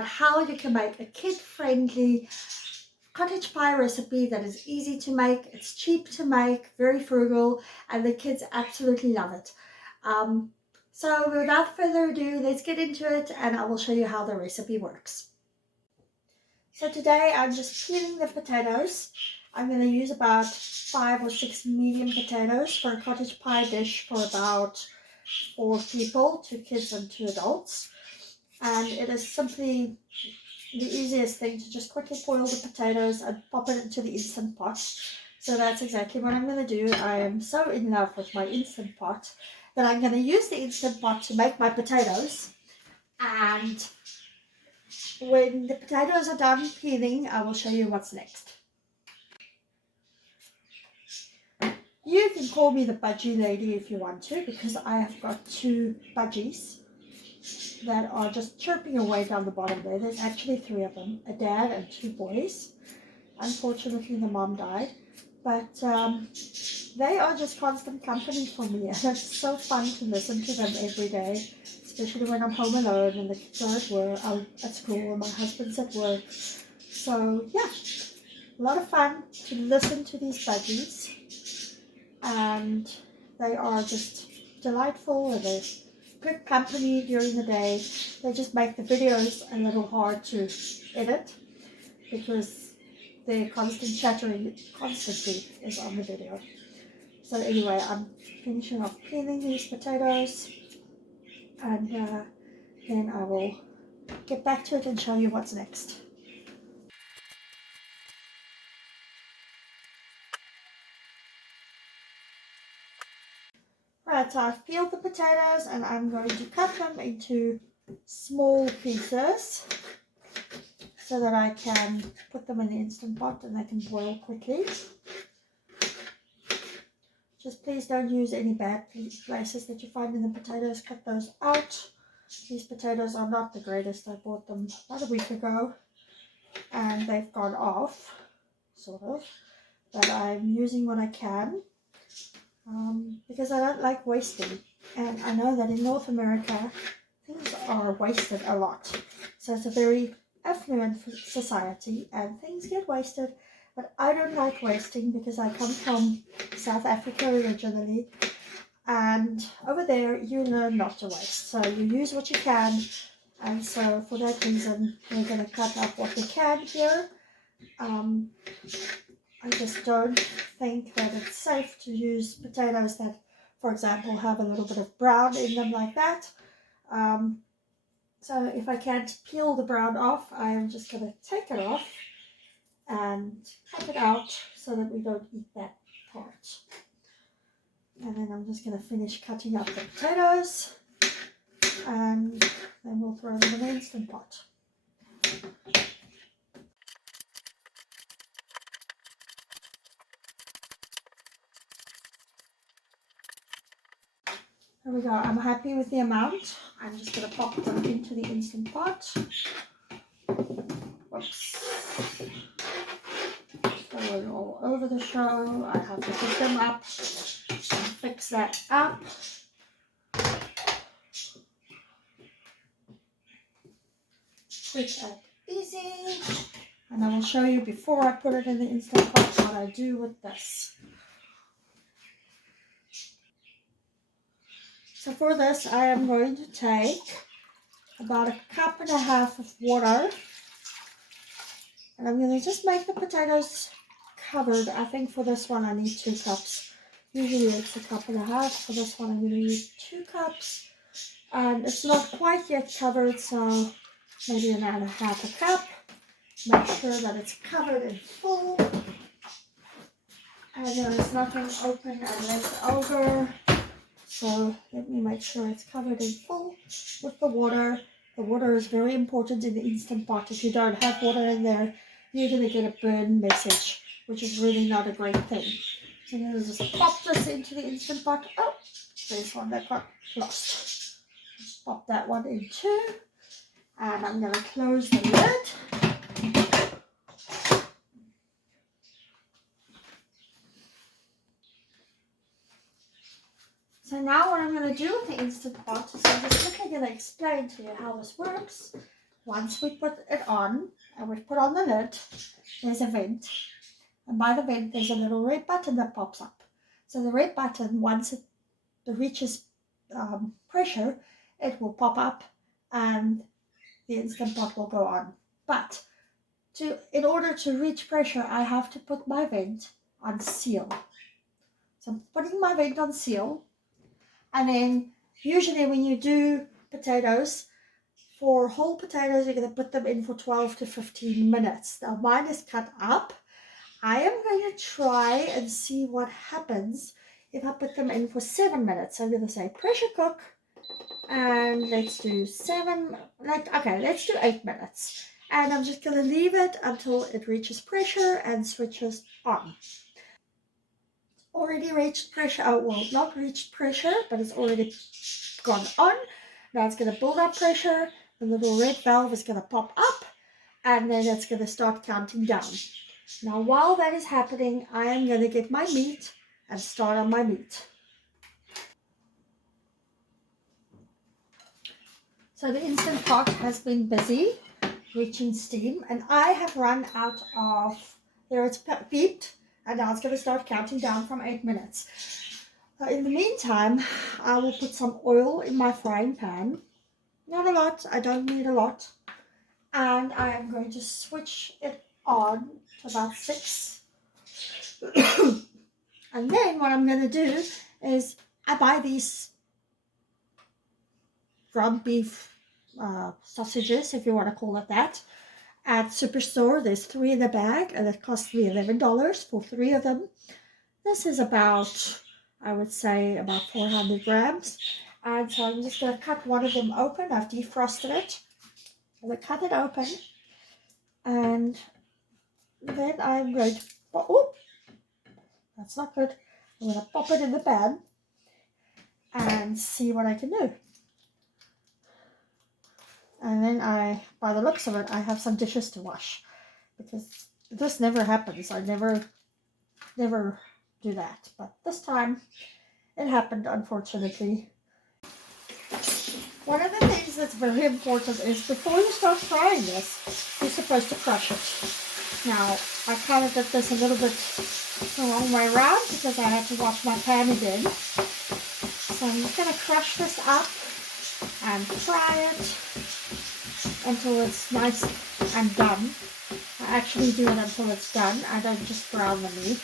about how you can make a kid-friendly cottage pie recipe that is easy to make, it's cheap to make, very frugal, and the kids absolutely love it. So without further ado, let's get into it and I will show you how the recipe works. So today I'm just peeling the potatoes. I'm going to use about 5 or 6 medium potatoes for a cottage pie dish for about 4 people, 2 kids and 2 adults. And it is simply the easiest thing to just quickly boil the potatoes and pop it into the Instant Pot. So that's exactly what I'm going to do. I am so in love with my Instant Pot that I'm going to use the Instant Pot to make my potatoes. And when the potatoes are done peeling, I will show you what's next. You can call me the budgie lady if you want to, because I have got 2 budgies that are just chirping away down the bottom there. There's actually 3 of them, a dad and 2 boys. Unfortunately, the mom died, but they are just constant company for me, and it's so fun to listen to them every day, especially when I'm home alone and the kids are at work, at school, and my husband's at work. So yeah, a lot of fun to listen to these budgies, and they are just delightful, and they're good company during the day. They just make the videos a little hard to edit because their constant chattering constantly is on the video. So anyway, I'm finishing off peeling these potatoes, and then I will get back to it and show you what's next. Right, so I've peeled the potatoes and I'm going to cut them into small pieces so that I can put them in the Instant Pot and they can boil quickly. Just please don't use any bad places that you find in the potatoes. Cut those out. These potatoes are not the greatest. I bought them about a week ago and they've gone off, sort of. But I'm using what I can because I don't like wasting. And I know that in North America, things are wasted a lot. So it's a very affluent society and things get wasted. But I don't like wasting because I come from South Africa originally, and over there you learn not to waste. So you use what you can, and so for that reason we're going to cut up what we can here. I just don't think that it's safe to use potatoes that, for example, have a little bit of brown in them like that. So if I can't peel the brown off, I am just going to take it off and cut it out so that we don't eat that part. And then I'm just going to finish cutting up the potatoes and then we'll throw them in the Instant Pot. There we go. I'm happy with the amount. I'm just going to pop them into the Instant Pot. Whoops. Going all over the show. I have to pick them up and fix that up. Quick and easy. And I will show you before I put it in the Instant Pot what I do with this. So for this I am going to take about 1.5 cups of water. And I'm going to just make the potatoes covered. I think for this one I need 2 cups. Usually it's 1.5 cups. For this one I'm going to use 2 cups. And it's not quite yet covered, so maybe around 1/2 cup. Make sure that it's covered in full. And there is nothing open and left over. So let me make sure it's covered in full with the water. The water is very important in the Instant Pot. If you don't have water in there, you're going to get a burn message, which is really not a great thing. So I'm going to just pop this into the Instant Pot. Oh, there's one that got lost. Just pop that one in too. And I'm going to close the lid. So now what I'm going to do with the Instant Pot is I'm just quickly going to explain to you how this works. once we put it on and we put on the lid, there's a vent. And by the vent, there's a little red button that pops up. So the red button, once it reaches pressure, it will pop up and the Instant Pot will go on. But in order to reach pressure, I have to put my vent on seal. So I'm putting my vent on seal, and then usually when you do potatoes, for whole potatoes, you're going to put them in for 12 to 15 minutes. Now mine is cut up. I am going to try and see what happens if I put them in for 7 minutes. So I'm going to say pressure cook, and let's do 8 minutes. And I'm just going to leave it until it reaches pressure and switches on. Already reached pressure, well, not reached pressure, but it's already gone on. Now it's going to build up pressure. The little red valve is going to pop up, and then it's going to start counting down. Now while that is happening, I am going to get my meat and start on my meat. So the Instant Pot has been busy reaching steam, and I have run out of, there it's beeped, and now it's going to start counting down from 8 minutes. In the meantime, I will put some oil in my frying pan. Not a lot, I don't need a lot. And I am going to switch it on to about 6. And then what I'm going to do is I buy these ground beef sausages, if you want to call it that, at Superstore. There's 3 in the bag, and it cost me $11 for 3 of them. This is about, I would say, about 400 grams. And so I'm just going to cut one of them open. I've defrosted it. I'm going to cut it open, and then I'm going to, oh, that's not good. I'm going to pop it in the pan and see what I can do. And then by the looks of it, I have some dishes to wash, because this never happens. I never do that. But this time it happened, unfortunately. One of the things that's very important is before you start frying this, you're supposed to crush it. Now, I kind of did this a little bit the wrong way around because I had to wash my pan again. So I'm just going to crush this up and fry it until it's nice and done. I actually do it until it's done. I don't just brown the meat.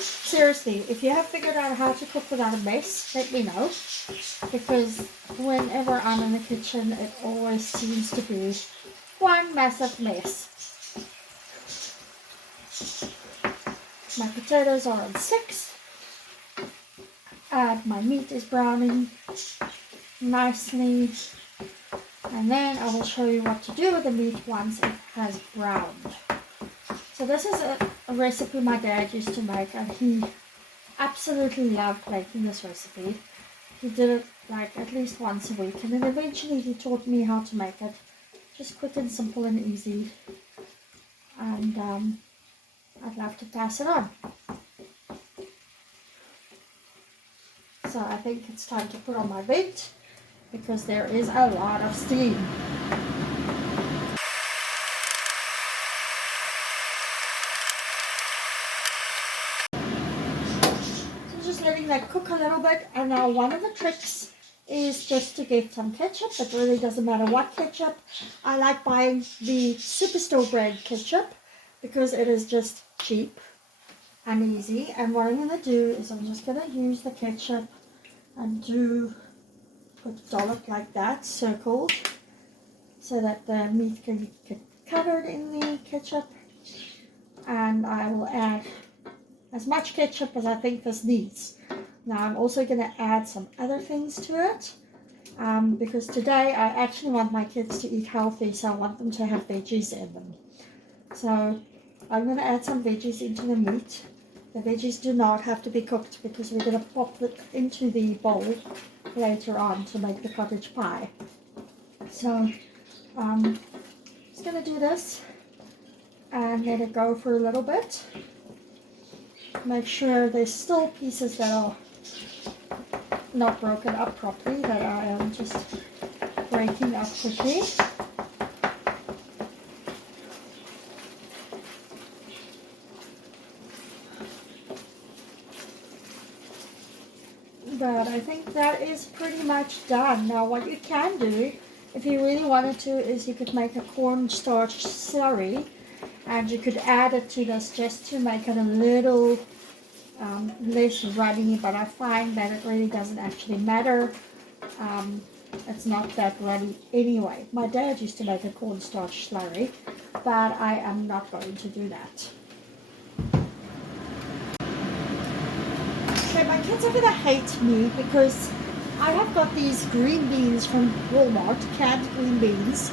Seriously, if you have figured out how to cook without a mess, let me know. Because whenever I'm in the kitchen, it always seems to be one massive mess. My potatoes are on 6. And my meat is browning nicely. And then I will show you what to do with the meat once it has browned. So this is a recipe my dad used to make, and he absolutely loved making this recipe. He did it like at least once a week, and then eventually he taught me how to make it. Just quick and simple and easy. And I'd love to pass it on. So I think it's time to put on my vent, because there is a lot of steam. So just letting that cook a little bit, and now one of the tricks is just to get some ketchup. It really doesn't matter what ketchup. I like buying the Superstore brand ketchup because it is just cheap and easy. And what I'm going to do is I'm just going to use the ketchup and put a dollop like that, circled, so that the meat can get covered in the ketchup. And I will add as much ketchup as I think this needs. Now I'm also going to add some other things to it, because today I actually want my kids to eat healthy, so I want them to have veggies in them. So I'm going to add some veggies into the meat. The veggies do not have to be cooked because we're going to pop it into the bowl later on to make the cottage pie. So I'm just going to do this and let it go for a little bit. Make sure there's still pieces that are not broken up properly, that I am just breaking up quickly. But I think that is pretty much done. Now what you can do, if you really wanted to, is you could make a cornstarch slurry, and you could add it to this just to make it a little less runny, but I find that it really doesn't actually matter. It's not that runny anyway. My dad used to make a cornstarch slurry, but I am not going to do that. So my kids over there hate me because I have got these green beans from Walmart, canned green beans.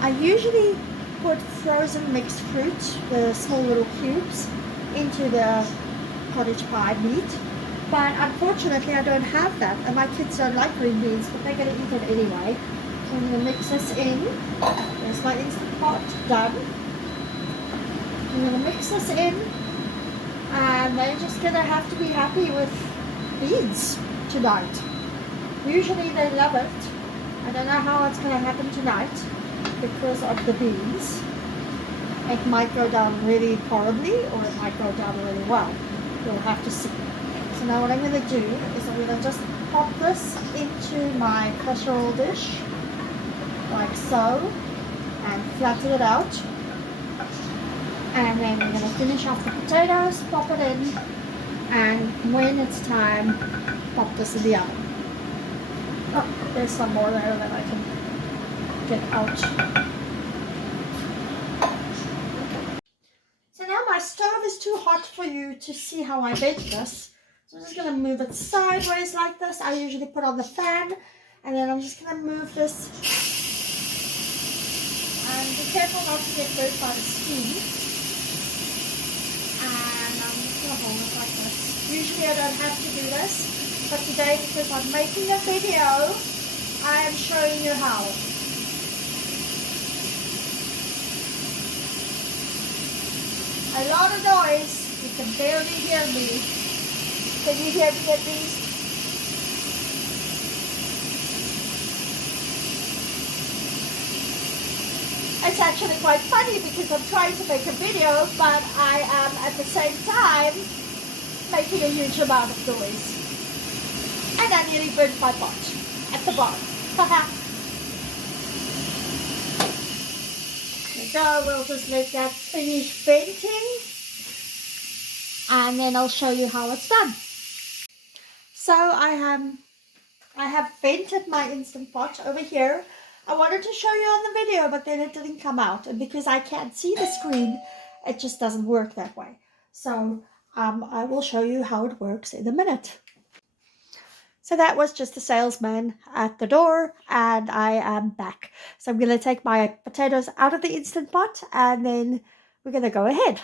I usually put frozen mixed fruit, the small little cubes, into the cottage pie meat. But unfortunately I don't have that, and my kids don't like green beans, but they're going to eat it anyway. So I'm going to mix this in. There's my Instant Pot done. I'm going to mix this in, and they're just going to have to be happy with beans tonight. Usually they love it. I don't know how it's going to happen tonight because of the beans. It might go down really horribly, or it might go down really well. We'll have to see. So now what I'm going to do is I'm going to just pop this into my casserole dish, like so, and flatten it out. And then we're going to finish off the potatoes, pop it in, and when it's time, pop this in the oven. Oh, there's some more there that I can get out. So now my stove is too hot for you to see how I bake this. So I'm just going to move it sideways like this. I usually put on the fan, and then I'm just going to move this. And be careful not to get burnt by the steam. And I'm just going to hold it like this. Usually I don't have to do this, but today, because I'm making a video, I am showing you how. A lot of noise. You can barely hear me. Can you hear me at least? It's actually quite funny because I'm trying to make a video, but I am at the same time making a huge amount of noise. And I nearly burnt my pot at the bottom. There we go, we'll just let that finish venting, and then I'll show you how it's done. So I have vented my Instant Pot over here. I wanted to show you on the video, but then it didn't come out, and because I can't see the screen, it just doesn't work that way. So I will show you how it works in a minute. So that was just the salesman at the door, and I am back. So I'm going to take my potatoes out of the Instant Pot, and then we're going to go ahead.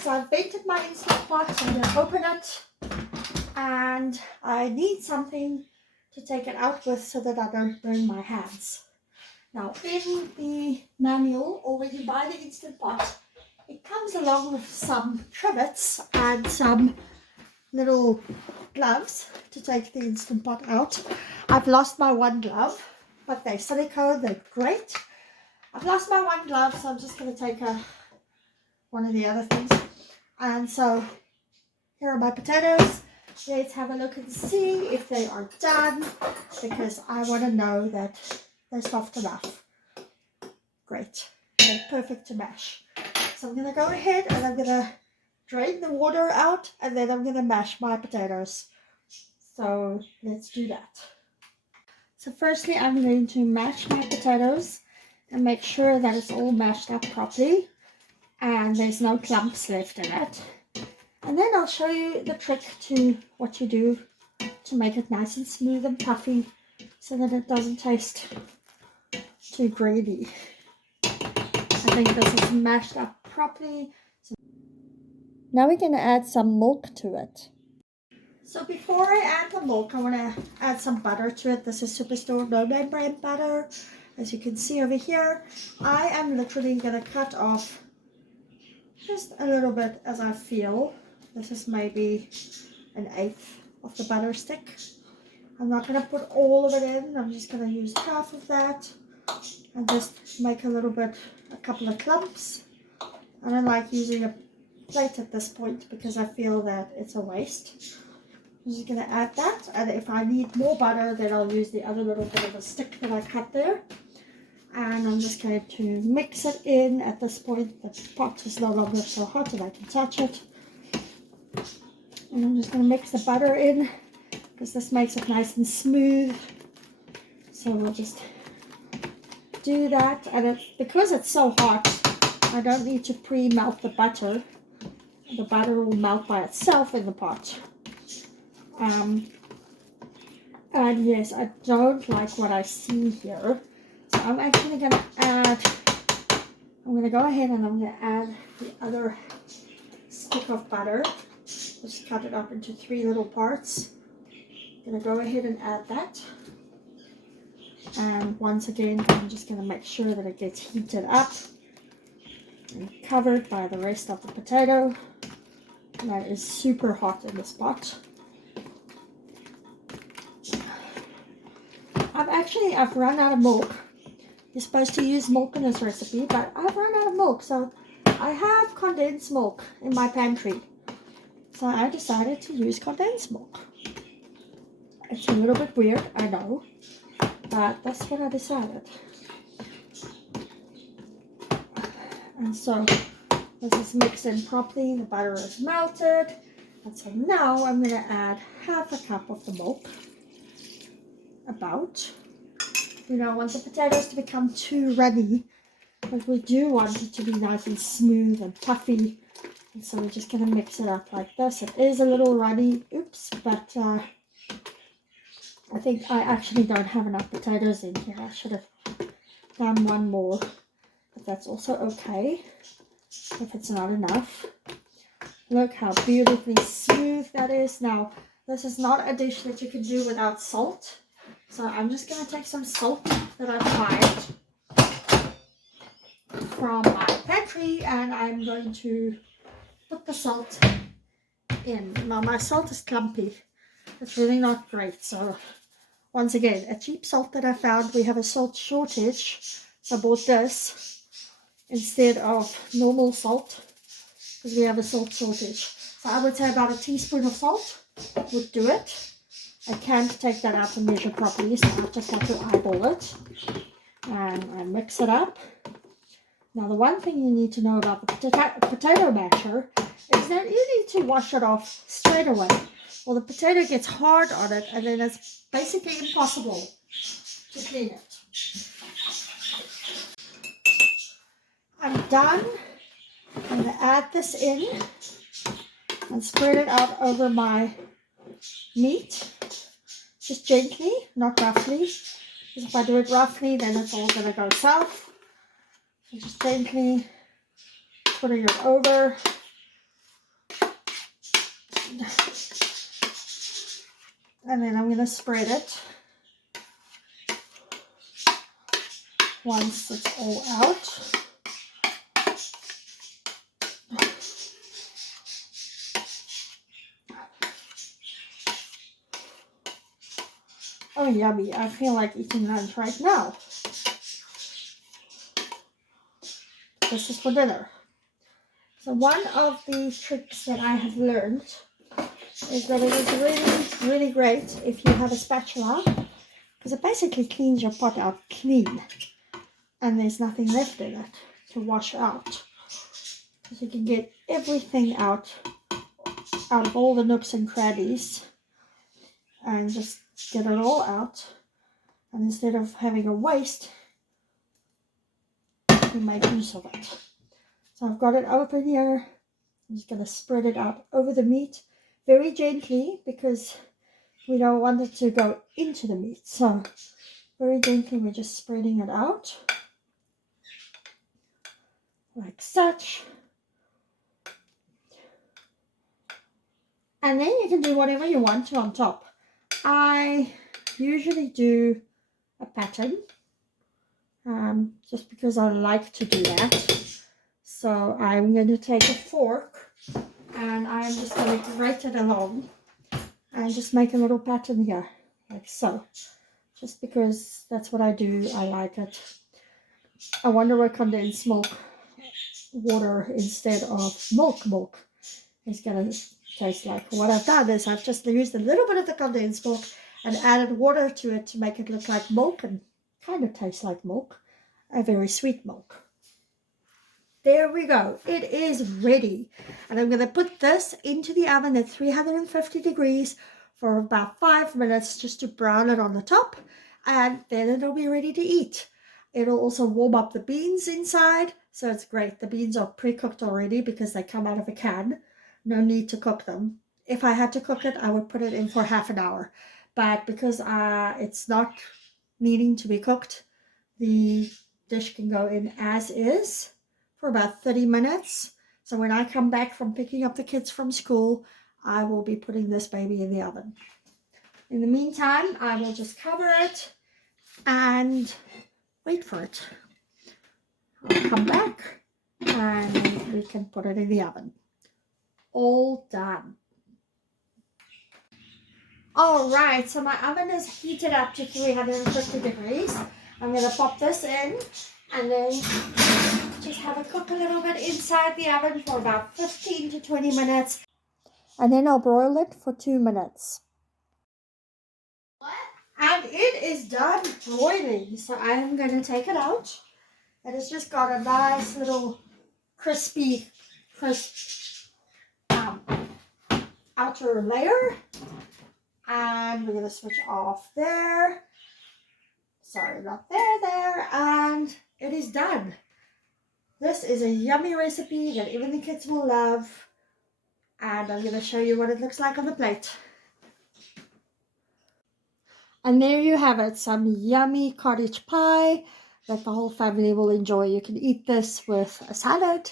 So I've vented my Instant Pot, so I'm going to open it, and I need something to take it out with so that I don't burn my hands. Now in the manual, or when you buy the Instant Pot, it comes along with some trivets and some little gloves to take the Instant Pot out. I've lost my one glove, but they're silicone, they're great. I've lost my one glove, so I'm just going to take one of the other things. And so here are my potatoes. Let's have a look and see if they are done, because I want to know that they're soft enough. Great, they're perfect to mash. So I'm going to go ahead and I'm going to drain the water out, and then I'm going to mash my potatoes. So let's do that. So firstly, I'm going to mash my potatoes and make sure that it's all mashed up properly and there's no clumps left in it. And then I'll show you the trick to what you do to make it nice and smooth and puffy so that it doesn't taste too grainy. I think this is mashed up properly. Now we're going to add some milk to it. So before I add the milk, I want to add some butter to it. This is Superstore no name brand butter. As you can see over here, I am literally going to cut off just a little bit as I feel. This is maybe 1/8 of the butter stick. I'm not going to put all of it in. I'm just going to use half of that and just make a couple of clumps. I don't like using a plate at this point because I feel that it's a waste. I'm just going to add that, and if I need more butter, then I'll use the other little bit of a stick that I cut there. And I'm just going to mix it in. At this point, the pot is no longer so hot and I can touch it. And I'm just going to mix the butter in because this makes it nice and smooth. So we'll just do that. And because it's so hot, I don't need to pre-melt the butter. The butter will melt by itself in the pot. And yes, I don't like what I see here. So I'm actually going to I'm going to go ahead and I'm going to add the other stick of butter. Just cut it up into 3 little parts. I'm going to go ahead and add that. And once again, I'm just going to make sure that it gets heated up and covered by the rest of the potato. That is super hot in this pot. I've run out of milk. You're supposed to use milk in this recipe, but I've run out of milk, so I have condensed milk in my pantry. So I decided to use condensed milk. It's a little bit weird, I know, but that's what I decided. And so this is mixed in properly, the butter is melted, and so now I'm going to add half a cup of the milk. About. We don't want the potatoes to become too runny, but we do want it to be nice and smooth and puffy. And so we're just going to mix it up like this. It is a little runny, oops, but I think I actually don't have enough potatoes in here. I should have done one more, but that's also okay if it's not enough. Look how beautifully smooth that is. Now, this is not a dish that you can do without salt. So I'm just going to take some salt that I fried from my pantry and I'm going to put the salt in. Now my salt is clumpy. It's really not great. So once again, a cheap salt that I found. We have a salt shortage. So I bought this instead of normal salt because we have a salt shortage. So I would say about a teaspoon of salt would do it. I can't take that out and measure properly, so I just have to eyeball it. And I mix it up. Now the one thing you need to know about the potato masher is that you need to wash it off straight away. Or the potato gets hard on it and then it's basically impossible to clean it. I'm done. I'm going to add this in and spread it out over my meat. Just gently, not roughly. Because if I do it roughly, then it's all going to go south. So just gently putting it over. And then I'm going to spread it once it's all out. Oh, yummy. I feel like eating lunch right now. This is for dinner. So one of the tricks that I have learned is that it is really, really great if you have a spatula, because it basically cleans your pot out clean and there's nothing left in it to wash out. So you can get everything out of all the nooks and crannies and just get it all out. And instead of having a waste, you make use of it. So I've got it open here. I'm just going to spread it out over the meat very gently because we don't want it to go into the meat. So very gently we're just spreading it out like such. And then you can do whatever you want to on top. I usually do a pattern just because I like to do that. So I'm going to take a fork and I'm just going to grate it along and just make a little pattern here. like so. Just because that's what I do, I like it. I wonder what condensed milk water instead of milk is gonna taste like. What I've done is I've just used a little bit of the condensed milk and added water to it to make it look like milk and kind of taste like milk, a very sweet milk. There we go. It is ready. And I'm going to put this into the oven at 350 degrees for about 5 minutes just to brown it on the top. And then it'll be ready to eat. It'll also warm up the beans inside. So it's great. The beans are pre-cooked already because they come out of a can. No need to cook them. If I had to cook it, I would put it in for half an hour. But because it's not needing to be cooked, the dish can go in as is for about 30 minutes. So when I come back from picking up the kids from school, I will be putting this baby in the oven. In the meantime, I will just cover it and wait for it. I'll come back and we can put it in the oven. All done. All right, so my oven is heated up to 350 degrees. I'm going to pop this in and then just have it cook a little bit inside the oven for about 15 to 20 minutes. And then I'll broil it for 2 minutes. And it is done broiling. So I am going to take it out. It has just got a nice little crisp outer layer. And we're going to switch off there. Sorry, not there. And it is done. This is a yummy recipe that even the kids will love. And I'm going to show you what it looks like on the plate. And there you have it, some yummy cottage pie that the whole family will enjoy. You can eat this with a salad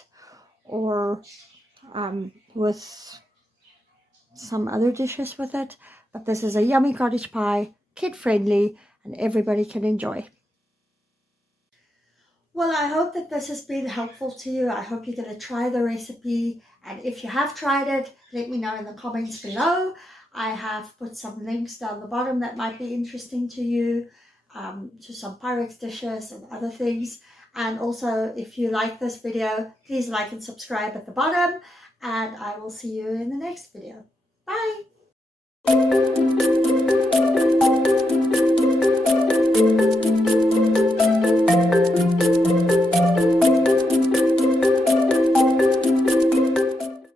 or with some other dishes with it. But this is a yummy cottage pie, kid-friendly, and everybody can enjoy. Well, I hope that this has been helpful to you. I hope you're going to try the recipe. And if you have tried it, let me know in the comments below. I have put some links down the bottom that might be interesting to you, to some Pyrex dishes and other things. And also, if you like this video, please like and subscribe at the bottom. And I will see you in the next video. Bye!